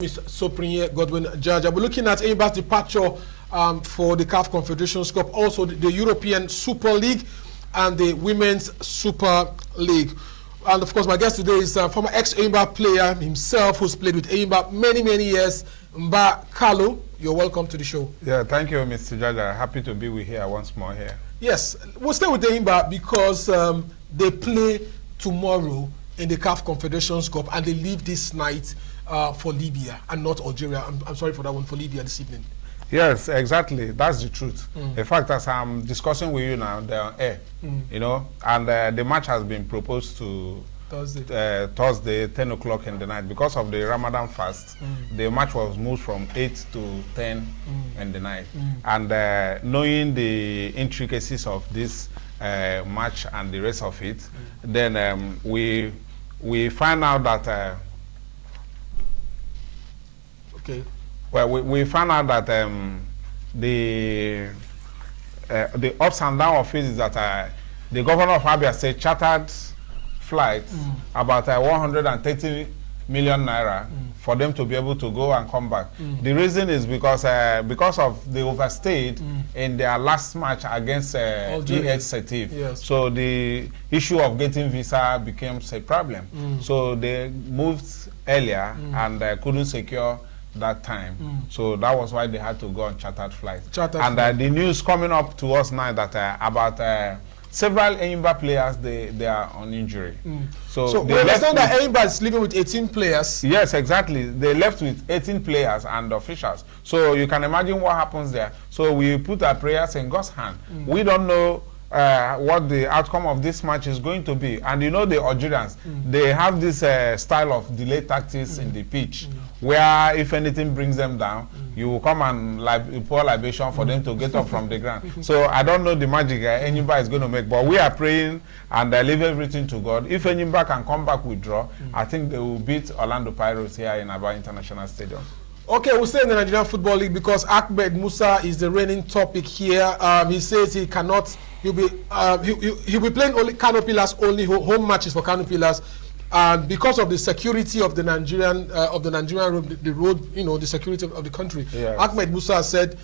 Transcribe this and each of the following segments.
Mr. Sopriye Godwin Jaja. We're looking at Enyimba's departure for the CAF Confederations Cup, also the European Super League and the Women's Super League. And of course, my guest today is former ex-Enyimba player himself, who's played with Enyimba many years, Mba Kalu. You're welcome to the show. Yeah, thank you, Mr. Jaja. Happy to be with here once more here. Yes, we'll stay with Enyimba because they play tomorrow in the CAF Confederations Cup and they leave this night for Libya and not Algeria. I'm sorry for that one, for Libya this evening. Yes, exactly. That's the truth. In fact, as I'm discussing with you now, they're on air, you know, and the match has been proposed to Thursday, 10 o'clock in the night. Because of the Ramadan fast, the match was moved from 8 to 10 in the night. And knowing the intricacies of this match and the rest of it, then we find out that well, we found out that the ups and downs of it is that the governor of Abia State chartered flights about 130 million naira for them to be able to go and come back. The reason is because of they overstayed in their last match against ES Setif. Yes. So the issue of getting visa became a problem. So they moved earlier and couldn't secure that time. So that was why they had to go on chartered flights. The news coming up to us now that about several Enyimba players, they are on injury. So we understand that Enyimba is living with 18 players. Yes, exactly. They left with 18 players and officials. So you can imagine what happens there. So we put our prayers in God's hand. We don't know what the outcome of this match is going to be. And you know the Algerians, they have this style of delay tactics in the pitch, where if anything brings them down, you will come and pour libation for them to get up from the ground. So I don't know the magic Enyimba is going to make, but we are praying and leave everything to God. If Enyimba can come back with draw, I think they will beat Orlando Pirates here in Aba International Stadium. Okay, we'll stay in the Nigerian Football League because Ahmed Musa is the reigning topic here. He says he cannot. He'll be playing only Kano Pillars, only home matches for Kano Pillars, and because of the security of the Nigerian road, the road, you know, the security of the country. Yes. Ahmed Musa said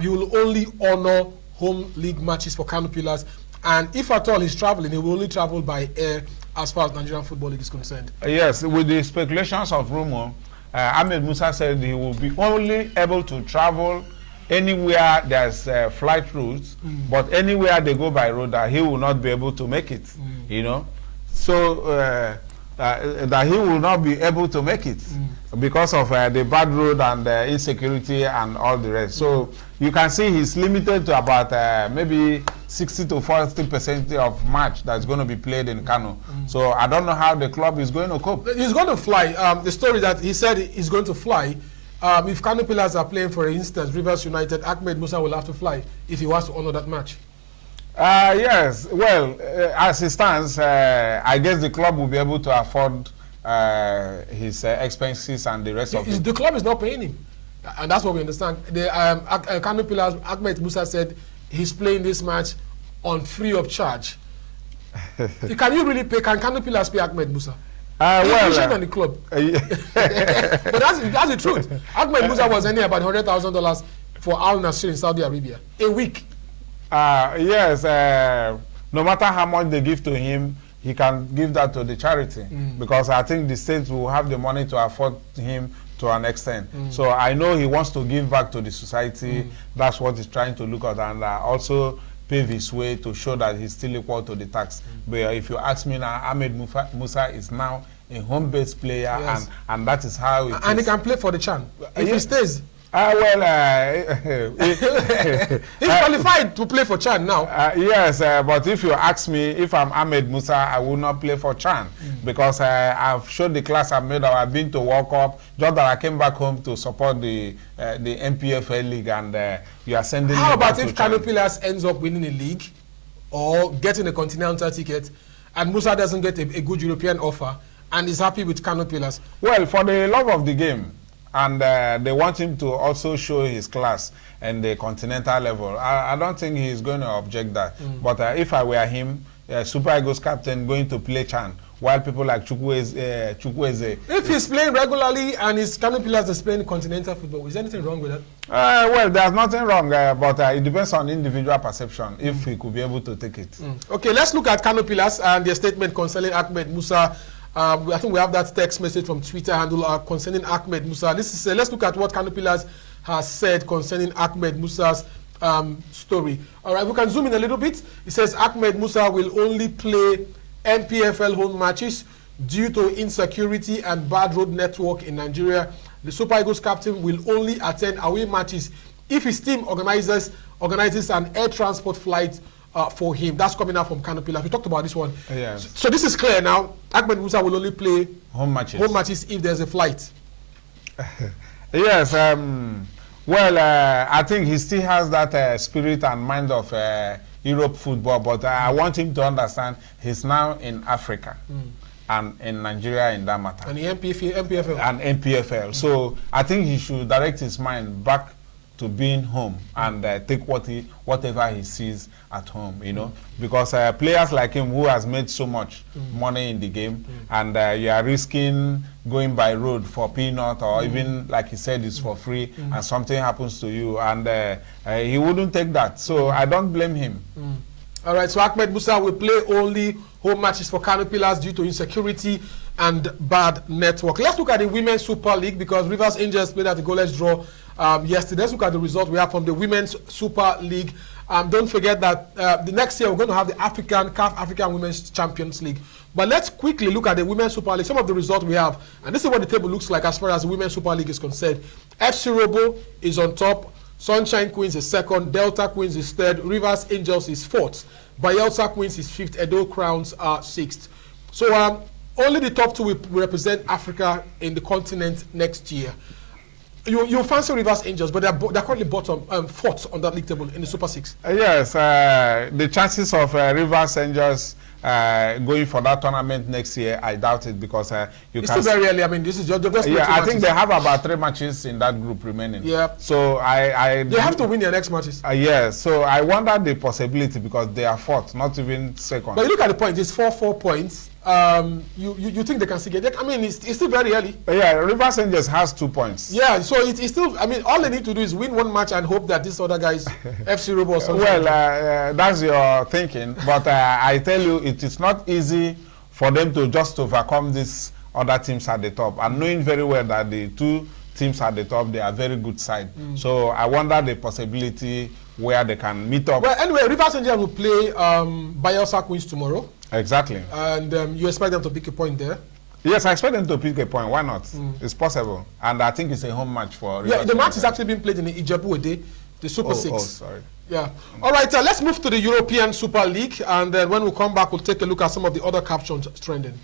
he will only honor home league matches for Kano Pillars, and if at all he's traveling, he will only travel by air as far as Nigerian Football League is concerned. Yes, with the speculations of rumor, Ahmed Musa said he will be only able to travel anywhere there's flight routes, but anywhere they go by road, that he will not be able to make it, you know. So that he will not be able to make it because of the bad road and insecurity and all the rest. So you can see he's limited to about maybe 60 to 40% of match that's going to be played in Kano. So I don't know how the club is going to cope. He's going to fly. The story that he said he's going to fly. If Kano Pillars are playing, for instance, Rivers United, Ahmed Musa will have to fly if he wants to honor that match. Yes, well, as it stands, I guess the club will be able to afford his expenses and the rest of it. The club is not paying him, and that's what we understand. The Kano Pillars, Ahmed Musa said he's playing this match on free of charge. Can you really pay? Can Kano Pillars pay Ahmed Musa? Well, on the club. But that's the truth. Ahmed Musa was earning about $100,000 for Al Nassr in Saudi Arabia a week. Yes, no matter how much they give to him, he can give that to the charity because I think the state will have the money to afford him to an extent. So I know he wants to give back to the society. That's what he's trying to look at, and also pave his way to show that he's still equal to the tax. But if you ask me now, Ahmed Musa is now a home-based player, yes, and that is how it is. And he can play for the Chan if he stays. He's qualified to play for Chan now. Yes, but if you ask me if I'm Ahmed Musa, I will not play for Chan because I've showed the class I've made. I've been to World Cup. Just that I came back home to support the MPFL League, and you are sending. How about if Kano Pillars ends up winning a league or getting a continental ticket, and Musa doesn't get a good European offer and is happy with Kano Pillars? Well, for the love of the game, and they want him to also show his class and the continental level, I don't think he's going to object that. But if I were him, Super Eagles captain going to play Chan while people like Chukwueze. If he's playing regularly and his Kano Pillars is playing continental football, is there anything wrong with that? Well, there's nothing wrong, but it depends on individual perception if he could be able to take it. Okay, let's look at Kano Pillars and their statement concerning Ahmed Musa. I think we have that text message from Twitter handle concerning Ahmed Musa. This is let's look at what Kano Pillars has said concerning Ahmed Musa's story. All right, we can zoom in a little bit. It says Ahmed Musa will only play NPFL home matches due to insecurity and bad road network in Nigeria. The Super Eagles captain will only attend away matches if his team organizes an air transport flight for him. That's coming out from Kano Pillars. We talked about this one. Yes. So this is clear now. Ahmed Musa will only play home matches if there's a flight. Yes. Well, I think he still has that spirit and mind of Europe football, but I want him to understand he's now in Africa and in Nigeria in that matter. And the NPFL. And NPFL. So I think he should direct his mind back to being home and take whatever he sees at home, you know, because players like him who has made so much money in the game and you are risking going by road for peanut or even like he said it's for free and something happens to you and he wouldn't take that. So I don't blame him. All right, so Ahmed Musa will play only home matches for Kano Pillars due to insecurity and bad network. Let's look at the Women's Super League because Rivers Angels played at the goalless draw yesterday. Let's look at the result we have from the Women's Super League. Don't forget that the next year we're going to have the CAF African Women's Champions League. But let's quickly look at the Women's Super League, some of the results we have. And this is what the table looks like as far as the Women's Super League is concerned. FC Robo is on top. Sunshine Queens is second. Delta Queens is third. Rivers Angels is fourth. Bayelsa Queens is fifth. Edo Crowns are sixth. So only the top two will represent Africa in the continent next year. You fancy Rivers Angels, but they're currently bottom, fourth on that league table in the Super 6. Yes, the chances of Rivers Angels going for that tournament next year, I doubt it because it's still very early. I mean, this is just I think they have about 3 matches in that group remaining. Yeah. So they have to win their next matches. Yes. So I wonder the possibility because they are fourth, not even second. But you look at the points. It's 4 points. You think they can still get it? I mean, it's still very early. Yeah, Rivers Angels has 2 points. Yeah, so it's still. I mean, all they need to do is win one match and hope that this other guy's FC Robo or something. Well, that's your thinking, but I tell you, it is not easy for them to just overcome these other teams at the top, and knowing very well that the 2 teams at the top, they are very good side. So I wonder the possibility where they can meet up. Well, anyway, Rivers Angels will play Bayelsa Queens tomorrow. Exactly. And you expect them to pick a point there? Yes, I expect them to pick a point. Why not? It's possible. And I think it's a home match for Rivers. Yeah, the match is actually being played in the Ijebu-Ode, the Super 6. Oh, sorry. Yeah. All right, let's move to the European Super League. And then when we come back, we'll take a look at some of the other captions trending.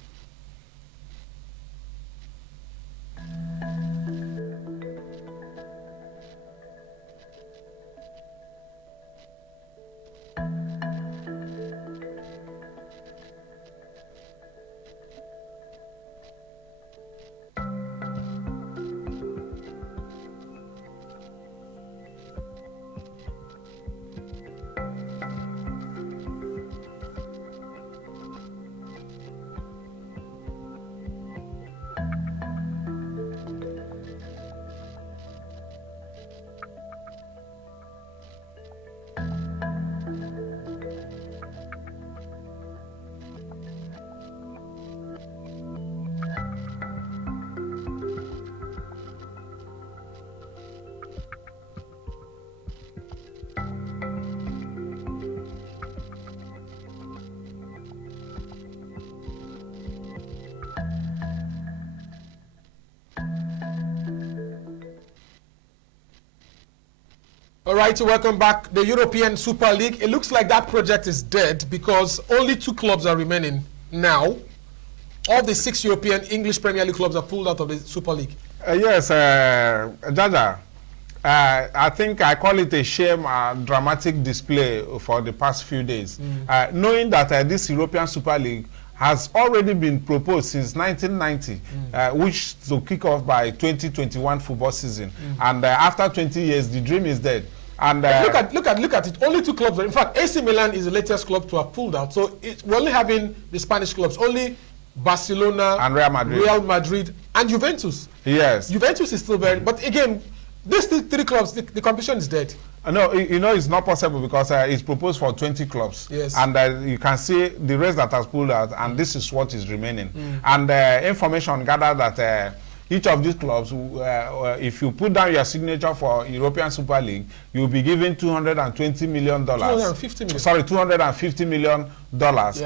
All right, welcome back. The European Super League. It looks like that project is dead because only 2 clubs are remaining now. All the 6 European English Premier League clubs are pulled out of the Super League. Yes, Jaja. I think I call it a shame, dramatic display for the past few days. Knowing that this European Super League has already been proposed since 1990, which to kick off by 2021 football season. And after 20 years, the dream is dead. And look at it. Only 2 clubs. In fact, AC Milan is the latest club to have pulled out. So we're only having the Spanish clubs. Only Barcelona, and Real Madrid, and Juventus. Yes. Juventus is still very, but again, these three clubs, the competition is dead. No, you know, it's not possible because it's proposed for 20 clubs. Yes. And you can see the rest that has pulled out, and this is what is remaining. And information gathered that each of these clubs, if you put down your signature for European Super League, you'll be given $220 million. 250 million. Sorry, $250 million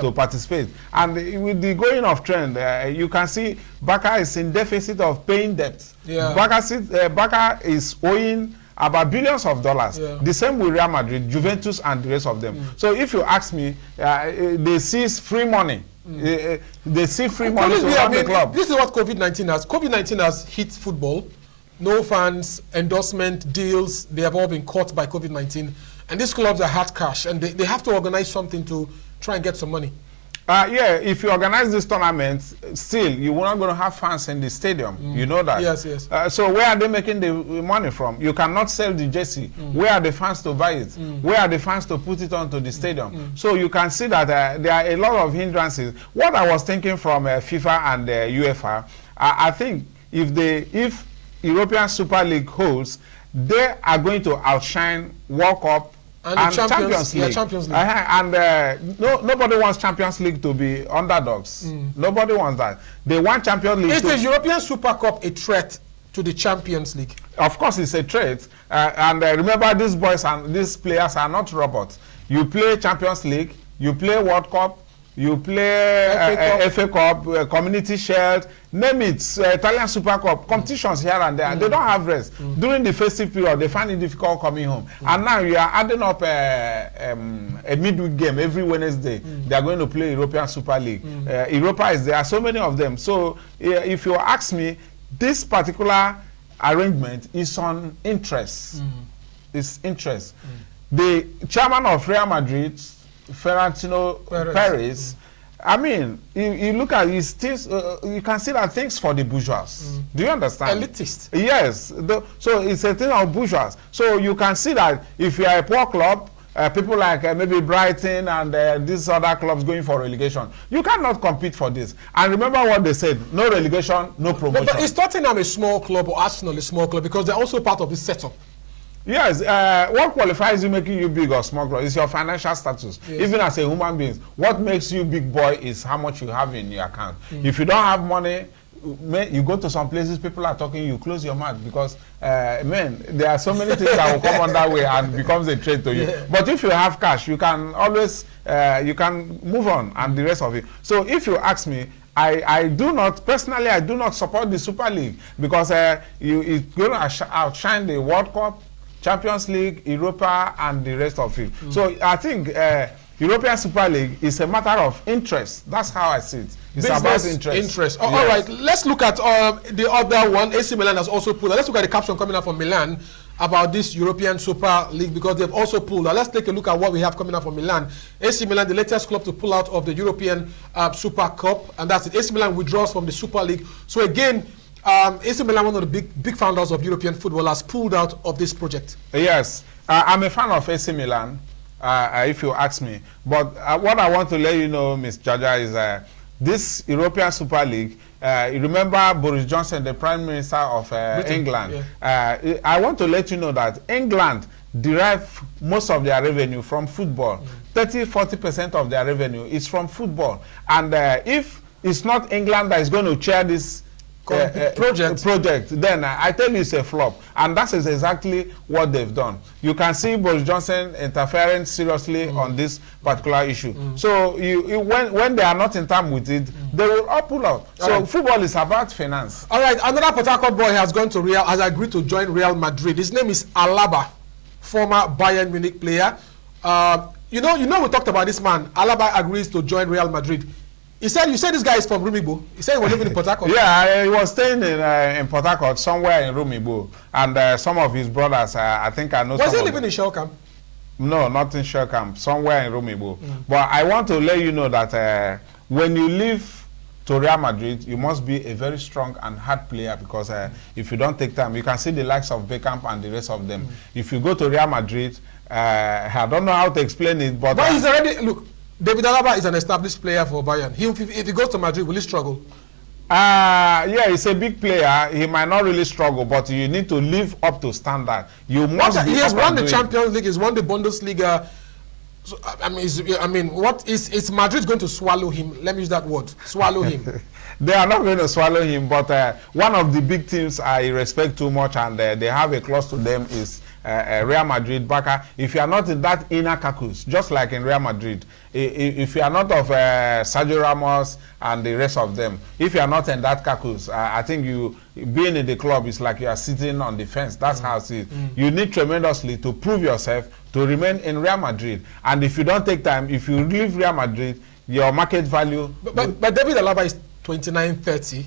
to participate. And with the going of trend, you can see Barca is in deficit of paying debt. Yeah. Barca is owing about billions of dollars. Yeah. The same with Real Madrid, Juventus, and the rest of them. So if you ask me, they see free money. They see free money to run the club. This is what COVID-19 has. COVID-19 has hit football. No fans, endorsement deals, they have all been caught by COVID-19. And these clubs are hard cash, and they have to organize something to try and get some money. Yeah, if you organize this tournament, still, you're not going to have fans in the stadium. You know that. Yes, yes. So where are they making the money from? You cannot sell the jersey. Where are the fans to buy it? Where are the fans to put it onto the stadium? So you can see that there are a lot of hindrances. What I was thinking from FIFA and UEFA, I think if European Super League holds, they are going to outshine World Cup and Champions League. Yeah, Champions League. And nobody wants Champions League to be underdogs. Nobody wants that. They want Champions League. Is the European Super Cup a threat to the Champions League? Of course, it's a threat. And remember, these boys and these players are not robots. You play Champions League, you play World Cup, you play FA Cup, Community Shield, name it, Italian Super Cup, competitions here and there. They don't have rest. During the festive period, they find it difficult coming home. And now you are adding up a midweek game every Wednesday. They are going to play European Super League. Europa is there are so many of them. So if you ask me, this particular arrangement is on interest. It's interest. The chairman of Real Madrid, Florentino Perez, I mean, you look at his things, you can see that things for the bourgeois. Do you understand? Elitist. Yes. So it's a thing of bourgeois. So you can see that if you are a poor club, people like maybe Brighton and these other clubs going for relegation, you cannot compete for this. And remember what they said, no relegation, no promotion. But is Tottenham a small club or Arsenal a small club? Because they're also part of this setup. Yes, what qualifies you making you big or small club is your financial status. Yes. Even as a human being, what makes you big boy is how much you have in your account. If you don't have money, you go to some places, people are talking, you close your mouth because, man, there are so many things that will come on that way and becomes a trade to you. Yeah. But if you have cash, you can always, you can move on and the rest of it. So if you ask me, I do not, personally, I do not support the Super League because it's going to outshine the World Cup, Champions League, Europa, and the rest of it. So I think European Super League is a matter of interest. That's how I see it. It's about interest. Oh, yes. All right, let's look at the other one. AC Milan has also pulled. Let's look at the caption coming up from Milan about this European Super League because they've also pulled. Now let's take a look at what we have coming up from Milan. AC Milan, the latest club to pull out of the European Super Cup, and that's it. AC Milan withdraws from the Super League. So again, AC Milan, one of the big founders of European football, has pulled out of this project. Yes, I'm a fan of AC Milan, if you ask me. But what I want to let you know, Ms. Jaja, is this European Super League, you remember Boris Johnson, the Prime Minister of England. Yeah. I want to let you know that England derive most of their revenue from football. 30–40% of their revenue is from football. And if it's not England that is going to chair this project, then I tell you it's a flop, and that is exactly what they've done. You can see Boris Johnson interfering seriously on this particular issue. So when they are not in time with it, they will all pull out. So football is about finance. All right, another Port Harcourt boy has agreed to join Real Madrid. His name is Alaba, former Bayern Munich player. You know, we talked about this man. Alaba agrees to join Real Madrid. You said this guy is from Rumigbo. He said he was living in Port Harcourt. Yeah, he was staying in Port Harcourt, somewhere in Rumigbo. And some of his brothers, I think I know. Was he living in Shelcamp? No, not in Shelcamp, somewhere in Rumigbo. But I want to let you know that when you leave to Real Madrid, you must be a very strong and hard player because if you don't take time, you can see the likes of Beckham and the rest of them. If you go to Real Madrid, I don't know how to explain it, but he's already, look, David Alaba is an established player for Bayern. If he goes to Madrid, will he struggle? Yeah, he's a big player. He might not really struggle, but you need to live up to standard. You must. He has won the Champions League. He's won the Bundesliga. So, what is Madrid going to swallow him? Let me use that word. Swallow him. They are not going to swallow him, but one of the big teams I respect too much, and they have a clause to them, is Real Madrid. Barca, if you are not in that inner caucus, just like in Real Madrid, if you are not of Sergio Ramos and the rest of them, if you are not in that caucus, I think you being in the club is like you are sitting on the fence. That's how it is. You need tremendously to prove yourself to remain in Real Madrid. And if you don't take time, if you leave Real Madrid, your market value... But David Alaba is 29, 30.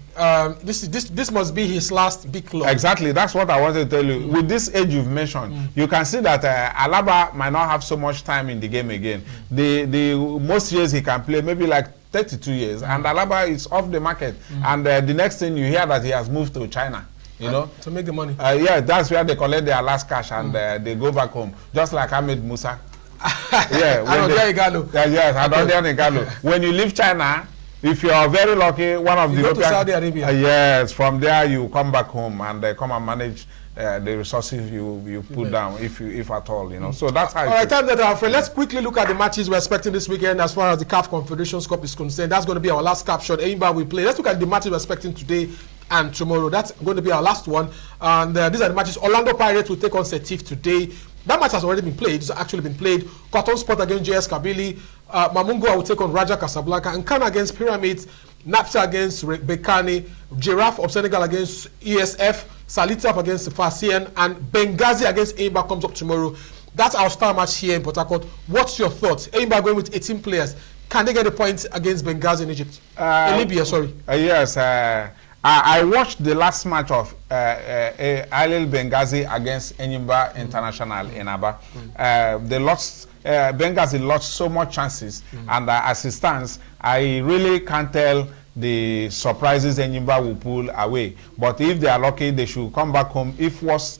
This must be his last big club. Exactly. That's what I wanted to tell you. With this age you've mentioned, you can see that Alaba might not have so much time in the game again. The most years he can play, maybe like 32 years, and Alaba is off the market. And the next thing you hear that he has moved to China. You know, to make the money. Yeah, that's where they collect their last cash and they go back home, just like Ahmed Musa. Yeah, when you leave China, if you are very lucky, one of the European, go to Saudi Arabia. Yes, from there you come back home and come and manage the resources you put down, if at all, you know. So that's how. All right, time that our friend. Let's quickly look at the matches we're expecting this weekend as far as the CAF Confederations Cup is concerned. That's going to be our last caption. Enyimba will play. Let's look at the matches we're expecting today and tomorrow. That's going to be our last one. And these are the matches. Orlando Pirates will take on Setif today. That match has already been played. It's actually been played. Cotton Sport against JS Kabylie. Mamungo will take on Raja Casablanca. And Nkana against Pyramids. Napsa against Bekane. Giraffe of Senegal against ESF. Salitaf against Fasien. And Benghazi against Enyimba comes up tomorrow. That's our star match here in Port Harcourt. What's your thoughts? Enyimba going with 18 players. Can they get a point against Benghazi in Egypt? In Libya, sorry. Yes. I watched the last match of Alil Benghazi against Enyimba International in Aba. They lost. Benghazi lost so much chances, and as it stands, I really can't tell the surprises Enyimba will pull away. But if they are lucky, they should come back home. If worst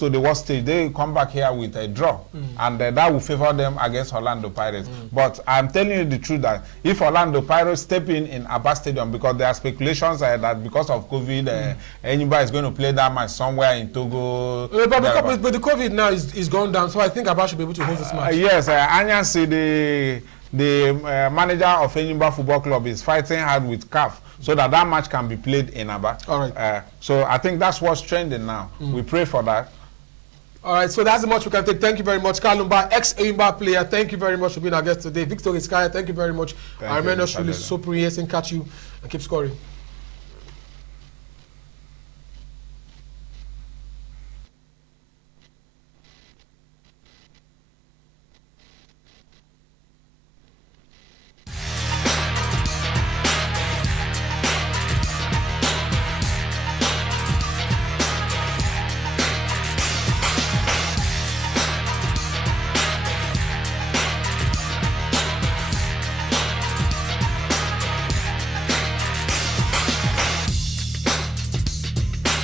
to the worst stage, they will come back here with a draw, and that will favor them against Orlando Pirates. But I'm telling you the truth that if Orlando Pirates step in Aba Stadium, because there are speculations that because of COVID, Enyimba is going to play that match somewhere in Togo. But the COVID now is gone down, so I think Aba should be able to host this match. Yes, Anyansi, the manager of Enyimba Football Club, is fighting hard with CAF so that match can be played in Aba. All right. So I think that's what's trending now. We pray for that. All right, so that's the much we can take. Thank you very much. Kalumba, ex-Enyimba player, thank you very much for being our guest today. Victor Iskaya, thank you very much. I remain really so and catch you and keep scoring.